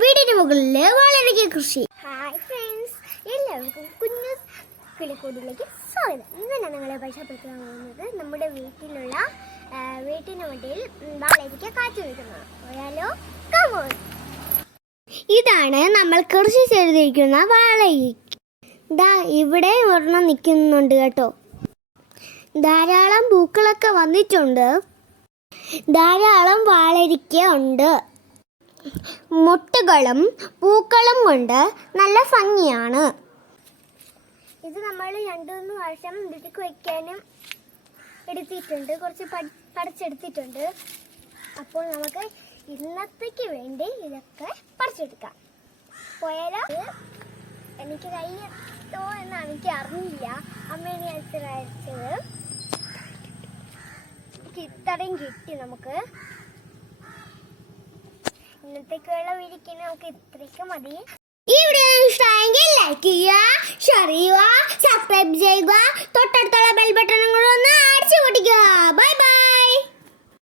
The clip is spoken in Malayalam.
വീടിന് മുകളില് വാഴയ്ക്ക കൃഷി. ഹായ് ഫ്രണ്ട്സ്, എല്ലാവർക്കും കുഞ്ഞു കിളിക്കൂടിലേക്ക് സ്വാഗതം. ഇന്ന് ഞാൻ നിങ്ങളെ പരിചയപ്പെടുത്താൻ പോകുന്നത് നമ്മുടെ വീട്ടിന് വേണ്ടിയിൽ വാഴയ്ക്ക കാച്ചു നിൽക്കുന്നത്. പോയാലോ, കമോൺ. ഇതാണ് നമ്മൾ കൃഷി ചെയ്തിരിക്കുന്ന വാഴയ്ക്ക. ഇവിടെ ഒരെണ്ണം നിൽക്കുന്നുണ്ട് കേട്ടോ. ധാരാളം പൂക്കളൊക്കെ വന്നിട്ടുണ്ട്. ധാരാളം വാഴയ്ക്ക ഉണ്ട്. മുട്ടുകളും പൂക്കളും കൊണ്ട് നല്ല ഭംഗിയാണ്. ഇത് നമ്മൾ 2-3 വർഷം വീട്ടിൽ വയ്ക്കാനും എടുത്തിട്ടുണ്ട്, കുറച്ച് പറിച്ചെടുത്തിട്ടുണ്ട്. അപ്പോൾ നമുക്ക് ഇന്നത്തേക്ക് വേണ്ടി ഇതൊക്കെ പറിച്ചെടുക്കാം. പോയാലോ. എനിക്ക് കയ്യെത്തോ എന്ന് എനിക്ക് അറിയില്ല. അമ്മേനെ അയച്ചത് ഇത്രയും കിട്ടി. നമുക്ക് ഇന്നത്തേക്കുള്ള വീഡിയോക്ക് നമുക്ക് ഇത്രയ്ക്ക് മതി. ഈ വീഡിയോ ഇഷ്ടമായെങ്കിൽ ലൈക്ക് ചെയ്യുക, ഷെയർ ചെയ്യുക, സബ്സ്ക്രൈബ് ചെയ്യുക, തൊട്ടടുത്തുള്ള ബെൽ ബട്ടൺ കൂടെ